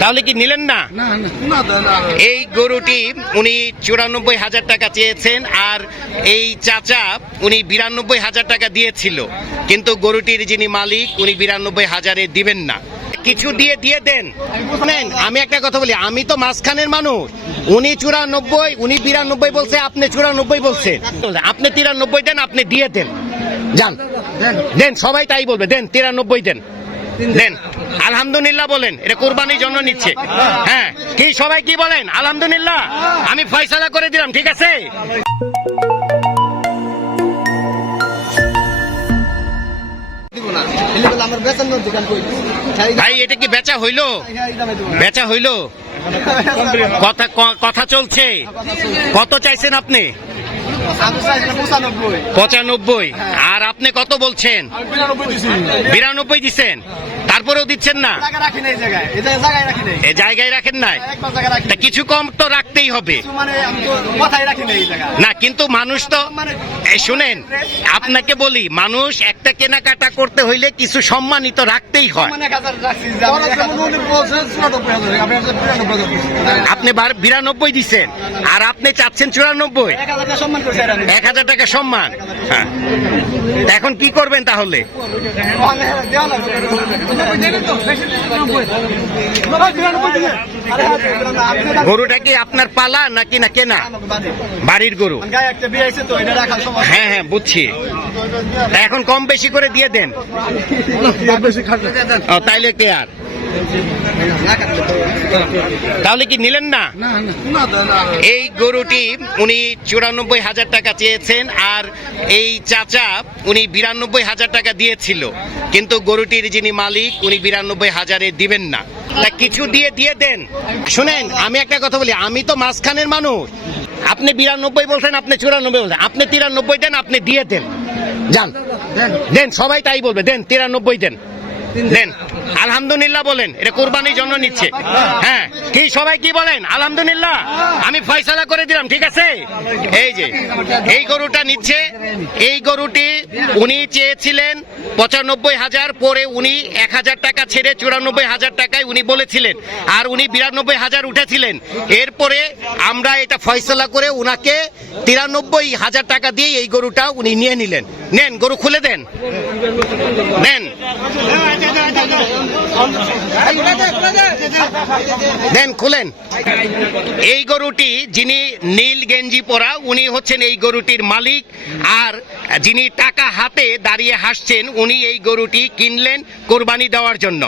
তাহলে কি নিলেন না? এই গরুটি উনি 94,000 টাকা চেয়েছেন, আর এই চাচা উনি 92,000 টাকা দিয়েছিল, কিন্তু গরুটির যিনি মালিক উনি 92,000-এ দিবেন না। কিছু দিয়ে দেন। আমি একটা কথা বলি, আমি তো মাঝখানের মানুষ। উনি 94, উনি 92 বলছে, আপনি 94 বলছেন। আপনি 93 দেন, আপনি দিয়ে দেন, যান দেন, সবাই তাই বলবে, দেন 93 দেন, দেন আলহামদুলিল্লাহ বলেন, এটা কোরবানির জন্য নিচ্ছে। হ্যাঁ, কি সবাই কি বলেন? আলহামদুলিল্লাহ, আমি ফয়সালা করে দিলাম, ঠিক আছে। ভাই, এটা কি বেচা হইলো? বেচা হইলো? কথা চলছে। কত চাইছেন আপনি? 95। আর আপনি কত বলছেন? 92 দিচ্ছেন, তারপরেও দিচ্ছেন না। জায়গায় রাখেন নাই, কিছু কম তো রাখতেই হবে না। কিন্তু মানুষ তো, শুনেন আপনাকে বলি, মানুষ একটা কেনাকাটা করতে হইলে কিছু সম্মানিত রাখতেই হয়। আপনি 92 দিচ্ছেন, আর আপনি চাচ্ছেন 94। 1,000 টাকা সম্মান। এখন কি করবেন তাহলে? গরুটা কি আপনার পালা নাকি না কেনা? বাড়ির গরু। হ্যাঁ হ্যাঁ, বুঝছি। এখন কম বেশি করে দিয়ে দেন, তাইলে কে আর। তাহলে কি নিলেন না? এই গরুটি উনি 94,000 টাকা চেয়েছেন, আর এই চাচা উনি 92,000 টাকা দিয়েছিল, কিন্তু গরুটির যিনি মালিক উনি 92,000-এ দিবেন না। তা কিছু দিয়ে দেন। শুনেন, আমি একটা কথা বলি, আমি তো মাঝখানের মানুষ। আপনি 92 বলছেন, আপনি 94 বলছেন, আপনি 93 দেন, আপনি দিয়ে দেন, যান দেন, সবাই তাই বলবে, দেন 93 দেন, দেন আলহামদুলিল্লাহ বলেন, এটা কোরবানির জন্য নিচ্ছে। হ্যাঁ, কি সবাই কি বলেন? আলহামদুলিল্লাহ, আমি ফয়সালা করে দিলাম, ঠিক আছে। এই যে এই গরুটা নিচ্ছে, এই গরুটি উনি চেয়েছিলেন 95,000, পরে উনি 1,000 টাকা ছেড়ে 94,000 টাকায় উনি বলেছিলেন, আর উনি 92,000 উঠেছিলেন। এরপরে আমরা এটা ফয়সালা করে উনাকে 93,000 টাকা দিয়ে এই গরুটা উনি নিয়ে নিলেন। নেন, গরু খুলে দেন, নেন দেন, খুলেন। এই গরুটি যিনি নীল গেঞ্জি পরা, উনি হচ্ছেন এই গরুটির মালিক, আর যিনি টাকা হাতে দাঁড়িয়ে হাসছেন উনি এই গরুটি কিনলেন কোরবানি দেওয়ার জন্য।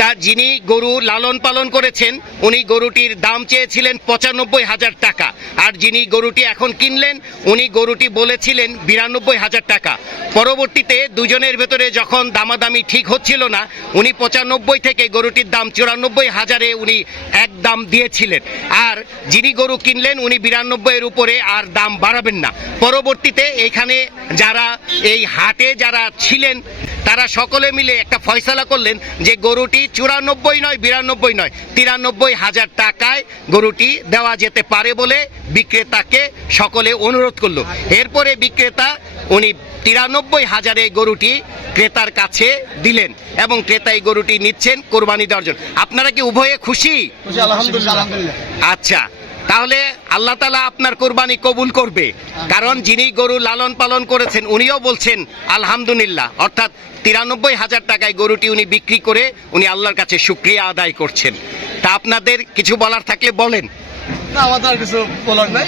তা যিনি গরু লালন পালন করেছেন উনি গরুটির দাম চেয়েছিলেন 95,000 টাকা, আর যিনি গরুটি এখন কিনলেন উনি গরুটি বলেছিলেন 92,000 টাকা। পরবর্তীতে দুজনের ভেতরে যখন দামাদামি ঠিক হচ্ছিল না, উনি 95 থেকে গরুটির দাম 94,000-এ উনি এক দাম দিয়েছিলেন, আর যিনি গরু কিনলেন উনি 92-এর উপরে আর দাম বাড়াবেন না। পরবর্তীতে এখানে যারা এই হাটে যারা ছিলেন তারা সকলে মিলে একটা ফয়সালা করলেন যে গরুটি 94 নয়, 92 নয়, 93,000 টাকায় গরুটি দেওয়া যেতে পারে বলে বিক্রেতাকে সকলে অনুরোধ করলো। এরপরে বিক্রেতা উনি 93,000-এ গরুটি ক্রেতার কাছে দিলেন, এবং ক্রেতা এই গরুটি নিচ্ছেন কোরবানি দেওয়ার জন্য। আপনারা কি উভয়ে খুশি? আলহামদুলিল্লাহ। আচ্ছা, তাহলে আল্লাহ তাআলা আপনার কোরবানি কবুল করবে, কারণ যিনি গরু লালন পালন করেছেন উনিও বলছেন আলহামদুলিল্লাহ, অর্থাৎ 93,000 টাকায় গরুটি উনি বিক্রি করে উনি আল্লাহর কাছে শুকরিয়া আদায় করছেন। তা আপনাদের কিছু বলার থাকলে বলেন। না, আমাদের কিছু বলার নাই।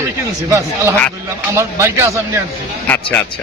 আমি কিনছি, বাস আলহামদুলিল্লাহ, আমার বাইকে আছে, আমি নিয়ে আনছি। আচ্ছা আচ্ছা।